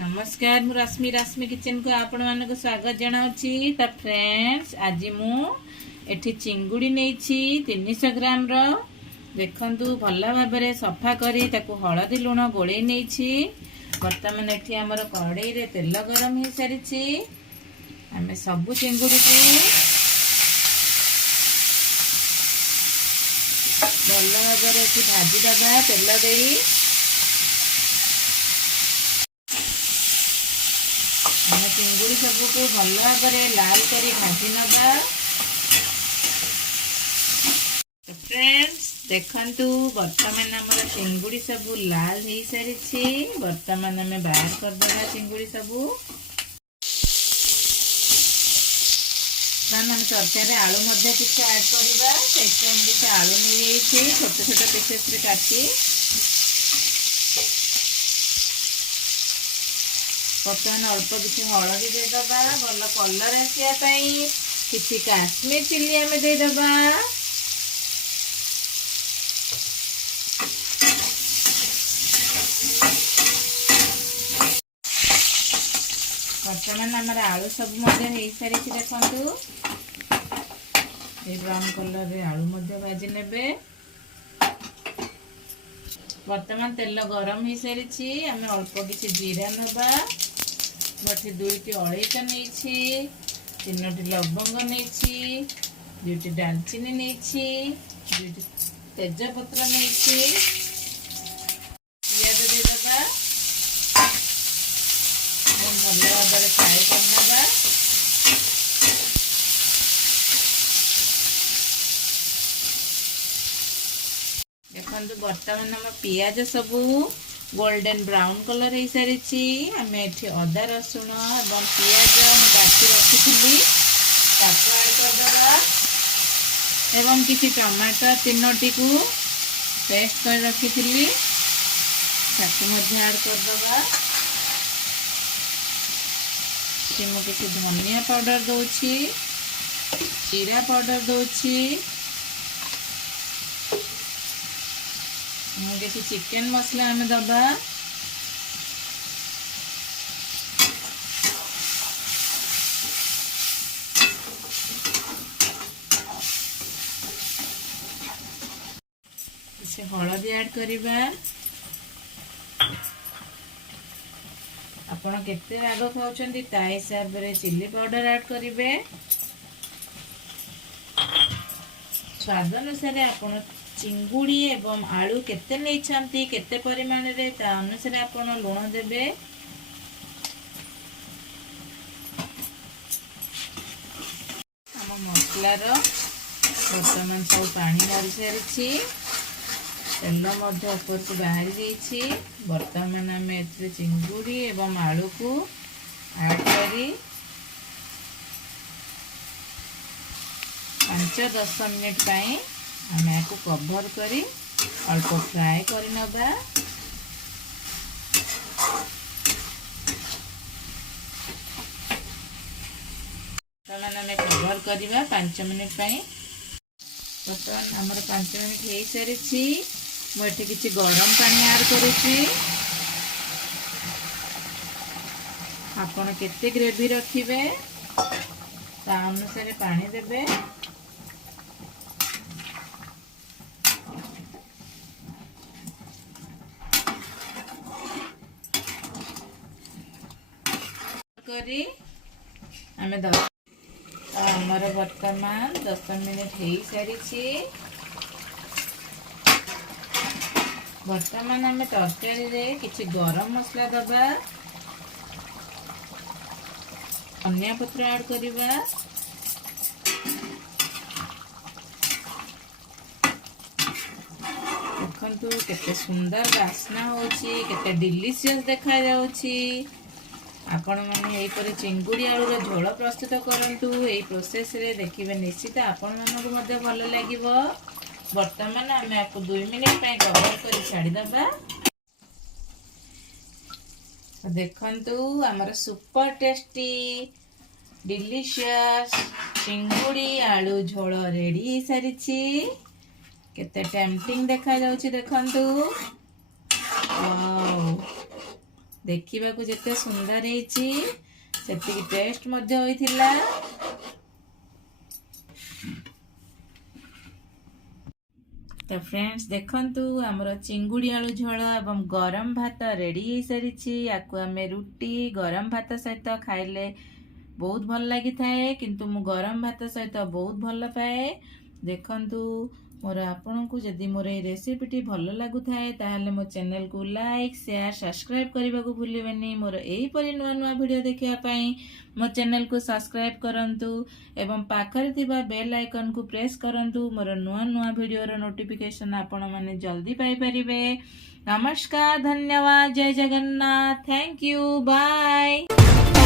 नमस्कार मु रश्मि रश्मि किचन को आपण मानक स्वागत जनाउची। त फ्रेंड्स आज मु एठी चिंगुड़ी नेछि 300 ग्राम रो देखंतु भल्ला भाबरे सफा करी ताकू हळदी लूण गोळै नेछि। वर्तमान एठी हमर कढ़ाई रे तेल गरम हे सारिछि। हमें सब चिंगुड़ी को भल्ला भाबरे एठी भाजी दबा तेल देई चिंगुड़ी सबको भल भाव लाल करी भाजी नवा। तो फ्रेंड्स देखंतु वर्तमान हमर चिंगुड़ी सब लाल हो सारी। वर्तमान आम बाहर करदेगा चिंगुड़ी सबू। हम तरकारी आलू किसी ऐड करवा किसी आलू नहीं छोट छोट पीसेस रे काटी बर्तमान अल्प किसी हलदी देदबा भल कलर आसापी किसी काश्मीर चिली आम देदबा। वर्तमान आमर आलू सब हो सारी देखु ये ब्राउन कलर रे आलू भाजी नेबे। वर्तमान तेल गरम हो सारी आम अल्प किसी जीरा नवा मोटे 2टी अलैच नहीं 3टी लवंग नहीं 2टी दालचीनी नहीं 2टी तेजपत्र नहीं पियाज देदबा भल भाव फ्राए करना। देखो बर्तमान आम पियाज सबू गोल्डन ब्राउन कलर हो सारी। आम एठी अदा रसुण एवं पियाज बाटी रखी ऐड करदे एवं किसी टमाटर 3टी को पेस्ट कर रखी ऐड करदे। किसी धनिया पाउडर दौची जीरा पाउडर दौची किसी चिकन मसला आम दबा। किसी हलदी ऐड करवा आपण केते राग खाउछंती ता हिसाब रे चिल्ली पाउडर ऐड करिवे। स्वाद अनुसार आपण चिंगुड़ी एवं आलू केते नहीं केते परिमाण रे ता अनुसार आपण लूण देबे। हम मसला रो वर्तमान सब पानी मारी सारी तेल ऊपर को बाहरी देछि। वर्तमान आम ए चिंगुड़ी एवं आलू को ऐड करी 5-10 मिनिट पाई आम को कवर करी अल्प फ्राए कर नबा। आम कवर करवा 5 मिनिट पाई। बर्तमान आमर 5 मिनिट हो सारी मुझे किसी गरम पानी ऐड करुच्ची। आपण केते ग्रेवी रखिबे ता अनुसार पानी देबे। करी आमे आमर वर्तमान 10 मिनिट हो सारी। वर्तमान आम तरकारी रे किसी गरम मसला दबा धनिया पत्र ऐड करवा। देखंतु केते सुंदर बास्ना होची केते डिलीशियस देखा जाउची। आपण माने एई परे चिंगुड़ी आलू रो झोल प्रस्तुत करंतु। एई प्रोसेस रे देखिबे निश्चित आपण मानकु मध्ये भल लागिवो। वर्तमान आम आपको 2 मिनिट कवर कर छाड़ी दबा। देखंतु आमर सुपर टेस्टी डिलीशियस चिंगुड़ी आलू झोल रेडी सारी। केते टेम्पटिंग देखा जाउची देखंतु। ଦେଖିବାକୁ ଯେତେ ସୁନ୍ଦର ହେଇଛି ସେତିକି ଟେଷ୍ଟ ମଧ୍ୟ ହୋଇଥିଲା। ତ ଫ୍ରେଣ୍ଡସ୍ ଦେଖନ୍ତୁ ଆମର ଚିଙ୍ଗୁଡ଼ି ଆଳୁ ଝୋଳ ଏବଂ ଗରମ ଭାତ ରେଡ଼ି ହେଇସାରିଛି। ୟାକୁ ଆମେ ରୁଟି ଗରମ ଭାତ ସହିତ ଖାଇଲେ ବହୁତ ଭଲ ଲାଗିଥାଏ, କିନ୍ତୁ ମୁଁ ଗରମ ଭାତ ସହିତ ବହୁତ ଭଲ ପାଏ। ଦେଖନ୍ତୁ ଆପଣଙ୍କୁ ଯଦି ମୋର ଏଇ ରେସିପିଟି ଭଲ ଲାଗୁଥାଏ ତାହେଲେ ମୋ ଚ୍ୟାନେଲକୁ ଲାଇକ୍ ସେୟାର ସବସ୍କ୍ରାଇବ୍ କରିବାକୁ ଭୁଲିବେନି। ମୋର ଏହିପରି ନୂଆ ନୂଆ ଭିଡ଼ିଓ ଦେଖିବା ପାଇଁ ମୋ ଚ୍ୟାନେଲକୁ ସବସ୍କ୍ରାଇବ୍ କରନ୍ତୁ ଏବଂ ପାଖରେ ଥିବା ବେଲ୍ ଆଇକନକୁ ପ୍ରେସ୍ କରନ୍ତୁ। ମୋର ନୂଆ ନୂଆ ଭିଡ଼ିଓର ନୋଟିଫିକେସନ୍ ଆପଣମାନେ ଜଲ୍ଦି ପାଇପାରିବେ। ନମସ୍କାର, ଧନ୍ୟବାଦ, ଜୟ ଜଗନ୍ନାଥ, ଥ୍ୟାଙ୍କ ୟୁ, ବାଏ।